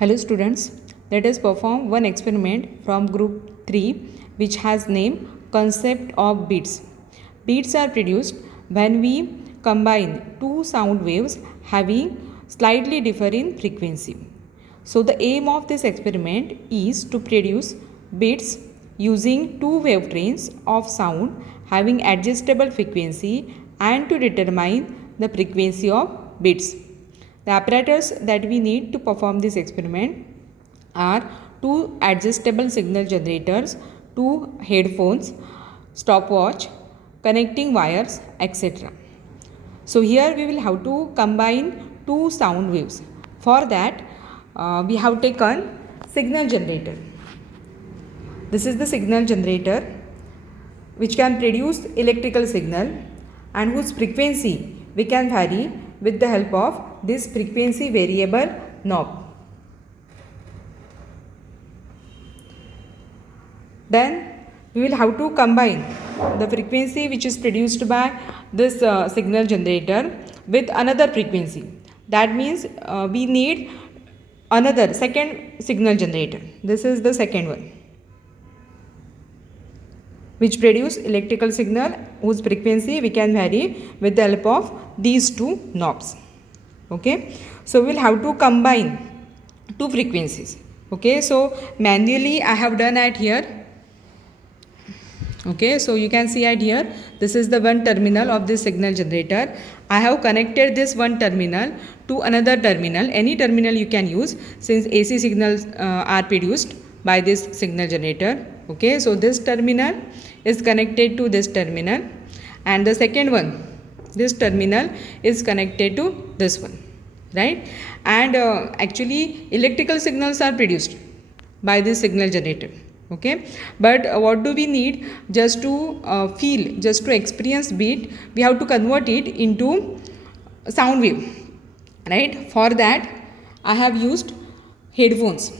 Hello students, let us perform one experiment from group 3 which has name concept of beats. Beats are produced when we combine two sound waves having slightly differing frequency. So the aim of this experiment is to produce beats using two wavetrains of sound having adjustable frequency and to determine the frequency of beats. The apparatus that we need to perform this experiment are two adjustable signal generators, two headphones, stopwatch, connecting wires, etc. So here we will have to combine two sound waves. For that we have taken signal generator. This is the signal generator which can produce electrical signal and whose frequency we can vary with the help of this frequency variable knob. Then we will have to combine the frequency which is produced by this signal generator with another frequency. That means we need another second signal generator. This is the second one, which produce electrical signal whose frequency we can vary with the help of these two knobs. Okay, so we'll have to combine two frequencies. Okay, so manually I have done at here. Okay, so you can see at here, this is the one terminal of this signal generator. I have connected this one terminal to another terminal. Any terminal you can use since AC signals are produced by this signal generator. Okay, so this terminal is connected to this terminal and the second one, this terminal is connected to this one, right? And actually electrical signals are produced by this signal generator. Okay, but what do we need? Just to feel, just to experience beat, we have to convert it into sound wave, right? For that I have used headphones.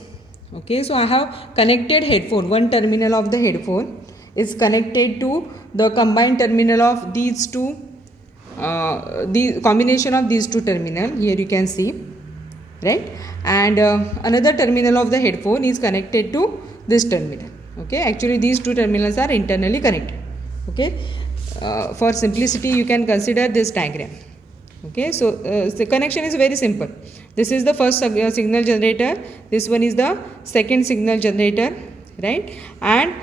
Okay, so I have connected headphone. One terminal of the headphone is connected to the combined terminal of these two, the combination of these two terminal. Here you can see, right? And another terminal of the headphone is connected to this terminal. Okay, actually these two terminals are internally connected. Okay, for simplicity you can consider this diagram. Okay, so the connection is very simple. This is the first signal generator, this one is the second signal generator, right? And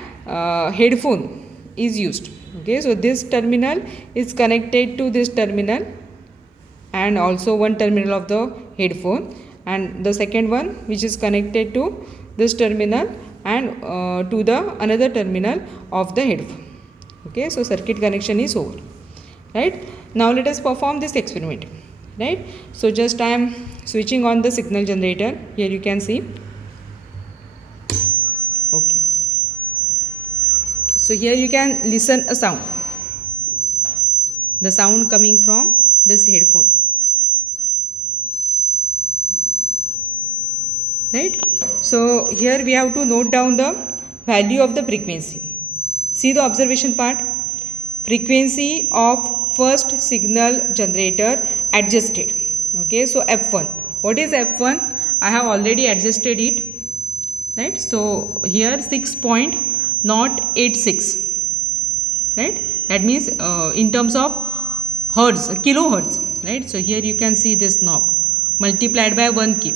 headphone is used. Okay, so this terminal is connected to this terminal and also one terminal of the headphone, and the second one which is connected to this terminal and to the another terminal of the headphone. Okay, so circuit connection is over, right? Now let us perform this experiment, right? So just I am switching on the signal generator. Here you can see. Okay, so here you can listen a sound, the sound coming from this headphone, right? So here we have to note down the value of the frequency. See the observation part. Frequency of first signal generator adjusted. Okay, so F1. What is F1? I have already adjusted it, right? So here 6.086, right? That means in terms of hertz, kilohertz, right? So here you can see this knob multiplied by 1K.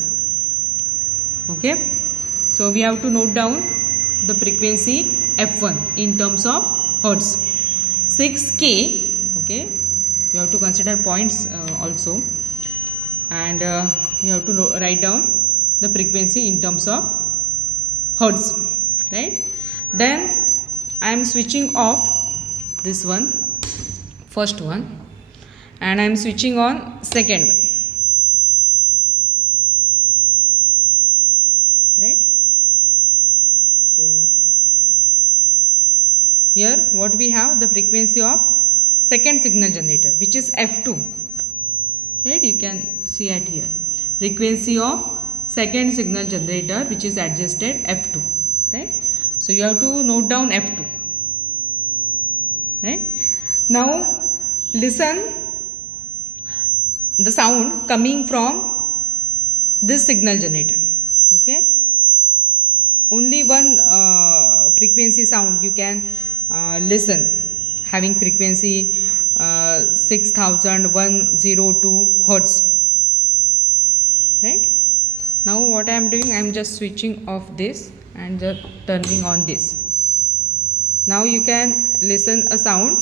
Okay, so we have to note down the frequency F1 in terms of hertz. 6K. Okay, you have to consider points also, and you have to write down the frequency in terms of hertz, right? Then I am switching off this one, first one, and I am switching on second one, right? So here what we have, the frequency of second signal generator, which is F2, right? You can see at here, frequency of second signal generator which is adjusted F2, right? So you have to note down F2, right? Now listen the sound coming from this signal generator. Okay, only one frequency sound you can listen, having frequency 6102 hertz, right? Now what I am doing, I am just switching off this and just turning on this. Now you can listen a sound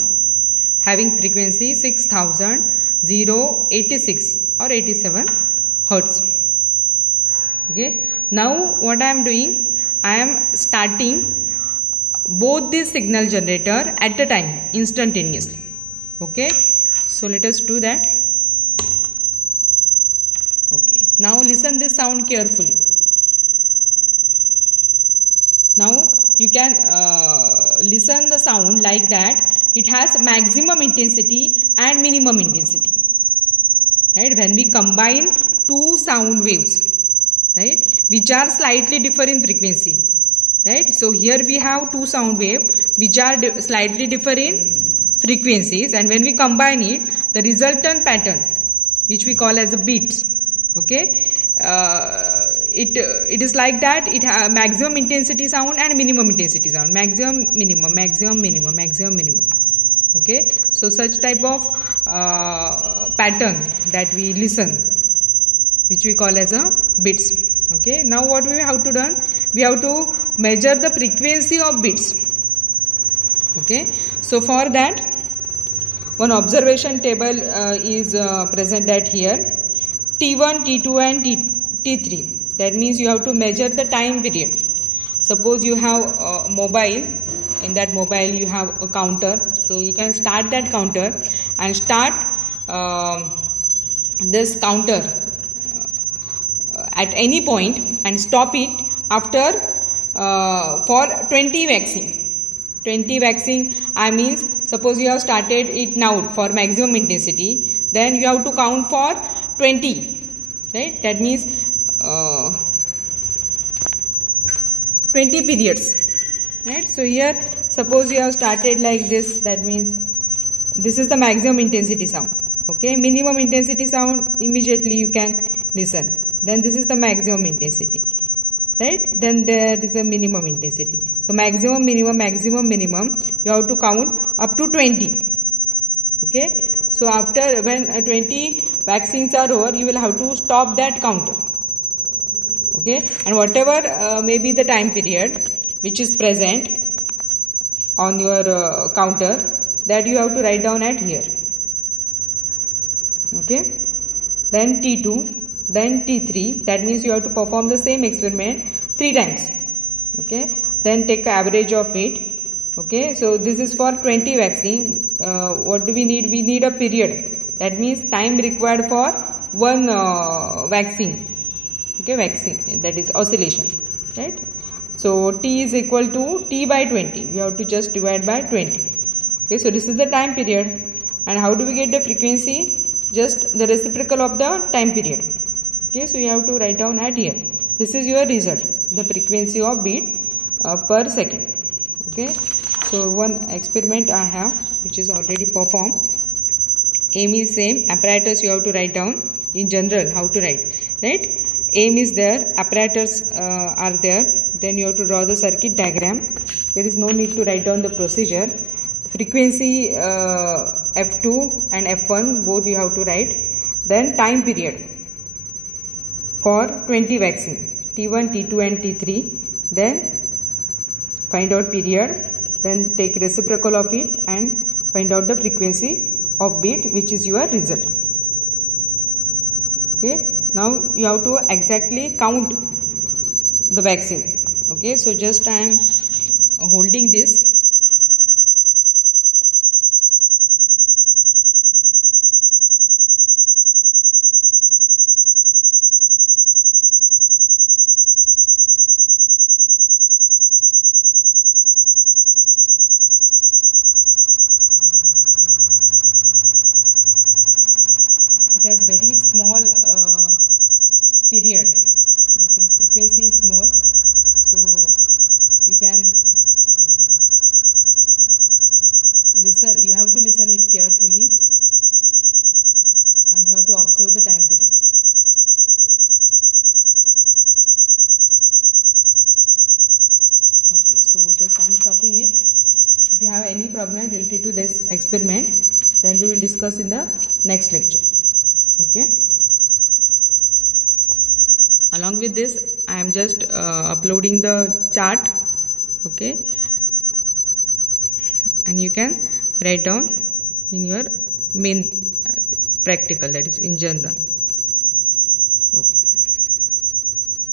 having frequency 6086 or 87 hertz. Okay, now what I am doing, I am starting both this signal generator at a time instantaneously. Okay, so let us do that. Okay, now listen this sound carefully. Now you can listen the sound like that. It has maximum intensity and minimum intensity, right? When we combine two sound waves, right, which are slightly different in frequency, right? So here we have two sound wave which are slightly different in frequencies, and when we combine it, the resultant pattern, which we call as a beats, okay, it is like that. It has maximum intensity sound and minimum intensity sound, maximum minimum, maximum minimum, maximum minimum. Okay, so such type of pattern that we listen, which we call as a bits. Okay, now what we have to do, we have to measure the frequency of bits. Okay, so for that one observation table is presented here, T1, T2 and T3. That means you have to measure the time period. Suppose you have a mobile, in that mobile you have a counter, so you can start that counter and start this counter at any point and stop it after for 20 waxing. 20 waxing, I means suppose you have started it now for maximum intensity, then you have to count for 20, right? That means 20 periods, right? So here suppose you have started like this, that means this is the maximum intensity sound. Okay, minimum intensity sound immediately you can listen, then this is the maximum intensity, right? Then there is a minimum intensity. So maximum, minimum, maximum, minimum, you have to count up to 20. Okay, so after when 20 vaccines are over, you will have to stop that counter. Okay, and whatever may be the time period which is present on your counter, that you have to write down at here. Okay, then T2, then T3, that means you have to perform the same experiment 3 times. Okay, then take average of it. Okay, so this is for 20 vaccine. What do we need? We need a period, that means time required for one vaccine. Okay, vaccine, that is oscillation, right? So T is equal to T by 20, we have to just divide by 20. Okay, so this is the time period, and how do we get the frequency? Just the reciprocal of the time period. Okay, so you have to write down at here. This is your result, the frequency of beat per second. Okay, so one experiment I have which is already performed. Aim is same, apparatus you have to write down in general how to write, right? Aim is there, apparatus are there, then you have to draw the circuit diagram. There is no need to write down the procedure. Frequency F2 and F1 both you have to write. Then time period for 20 vaccine, T1, T2 and T3. Then find out period, then take reciprocal of it and find out the frequency of beat, which is your result. Okay, now you have to exactly count the vaccine. Okay, so just I am holding this. It has very small period, that means frequency is small, so you can problem related to this experiment, then we will discuss in the next lecture. Okay. Along with this, I am just uploading the chart. Okay, and you can write down in your main practical, that is in general.